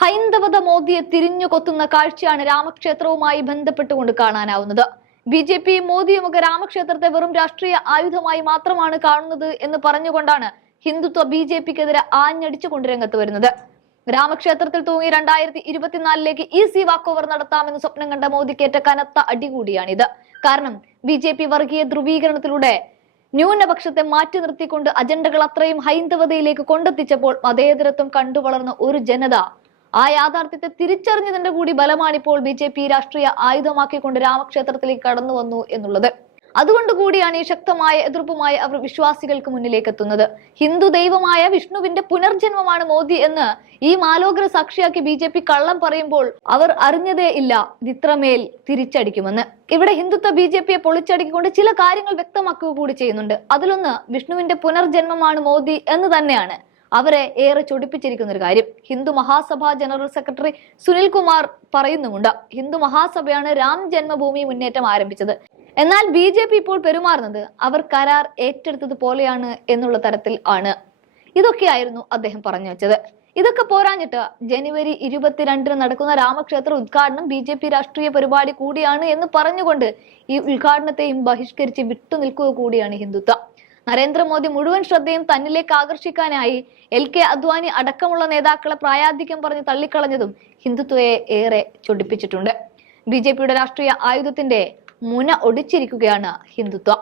ഹൈന്ദവത മോദിയെ തിരിഞ്ഞു കൊത്തുന്ന കാഴ്ചയാണ് രാമക്ഷേത്രവുമായി ബന്ധപ്പെട്ടുകൊണ്ട് കാണാനാവുന്നത്. ബി ജെ പി മോദിയുമൊക്കെ രാമക്ഷേത്രത്തെ വെറും രാഷ്ട്രീയ ആയുധമായി മാത്രമാണ് കാണുന്നത് എന്ന് പറഞ്ഞുകൊണ്ടാണ് ഹിന്ദുത്വ ബി ജെ പിക്കെതിരെ ആഞ്ഞടിച്ചുകൊണ്ട് രംഗത്ത് വരുന്നത്. രാമക്ഷേത്രത്തിൽ തൂങ്ങി രണ്ടായിരത്തി ഇരുപത്തിനാലിലേക്ക് ഈസി വാക്ക് ഓവർ നടത്താമെന്ന് സ്വപ്നം കണ്ട മോദിക്കേറ്റ കനത്ത അടികൂടിയാണിത്. കാരണം ബി ജെ പി വർഗീയ ധ്രുവീകരണത്തിലൂടെ ന്യൂനപക്ഷത്തെ മാറ്റി നിർത്തിക്കൊണ്ട് അജണ്ടകൾ അത്രയും ഹൈന്ദവതയിലേക്ക് കൊണ്ടെത്തിച്ചപ്പോൾ മതേതരത്വം കണ്ടുവളർന്ന ഒരു ജനത ആ യാഥാർത്ഥ്യത്തെ തിരിച്ചറിഞ്ഞതിന്റെ കൂടി ബലമാണിപ്പോൾ ബി ജെ പി രാഷ്ട്രീയ ആയുധമാക്കിക്കൊണ്ട് രാമക്ഷേത്രത്തിലേക്ക് കടന്നു വന്നു എന്നുള്ളത്. അതുകൊണ്ട് കൂടിയാണ് ഈ ശക്തമായ എതിർപ്പുമായി അവർ വിശ്വാസികൾക്ക് മുന്നിലേക്ക് എത്തുന്നത്. ഹിന്ദു ദൈവമായ വിഷ്ണുവിന്റെ പുനർജന്മമാണ് മോദി എന്ന് ഈ മാലോകര സാക്ഷിയാക്കി ബി ജെ പി കള്ളം പറയുമ്പോൾ അവർ അറിഞ്ഞതേ ഇല്ല. ഇത്രമേൽ തിരിച്ചടിക്കുമെന്ന്. ഇവിടെ ഹിന്ദുത്വ ബി ജെ പിയെ പൊളിച്ചടുക്കിക്കൊണ്ട് ചില കാര്യങ്ങൾ വ്യക്തമാക്കുക കൂടി ചെയ്യുന്നുണ്ട്. അതിലൊന്ന് വിഷ്ണുവിന്റെ പുനർജന്മമാണ് മോദി എന്ന് തന്നെയാണ്. അവരെ ഏറെ ചൊടിപ്പിച്ചിരിക്കുന്ന ഒരു കാര്യം. ഹിന്ദു മഹാസഭ ജനറൽ സെക്രട്ടറി സുനിൽ കുമാർ പറയുന്നുമുണ്ട്. ഹിന്ദു മഹാസഭയാണ് രാം ജന്മഭൂമി മുന്നേറ്റം ആരംഭിച്ചത്. എന്നാൽ ബി ജെ പി ഇപ്പോൾ പെരുമാറുന്നത് അവർ കരാർ ഏറ്റെടുത്തത് പോലെയാണ് എന്നുള്ള തരത്തിൽ ആണ്. ഇതൊക്കെയായിരുന്നു അദ്ദേഹം പറഞ്ഞു വെച്ചത്. ഇതൊക്കെ പോരാഞ്ഞിട്ട് ജനുവരി ഇരുപത്തിരണ്ടിന് നടക്കുന്ന രാമക്ഷേത്ര ഉദ്ഘാടനം ബി ജെ പി രാഷ്ട്രീയ പരിപാടി കൂടിയാണ് എന്ന് പറഞ്ഞുകൊണ്ട് ഈ ഉദ്ഘാടനത്തെയും ബഹിഷ്കരിച്ച് വിട്ടുനിൽക്കുക കൂടിയാണ് ഹിന്ദുത്വ. നരേന്ദ്രമോദി മുഴുവൻ ശ്രദ്ധയും തന്നിലേക്ക് ആകർഷിക്കാനായി എൽ കെ അദ്വാനി അടക്കമുള്ള നേതാക്കളെ പ്രായാധിക്യം പറഞ്ഞ് തള്ളിക്കളഞ്ഞതും ഹിന്ദുത്വയെ ഏറെ ചൊടിപ്പിച്ചിട്ടുണ്ട്. ബി രാഷ്ട്രീയ ആയുധത്തിന്റെ മുന ഒടിച്ചിരിക്കുകയാണ് ഹിന്ദുത്വ.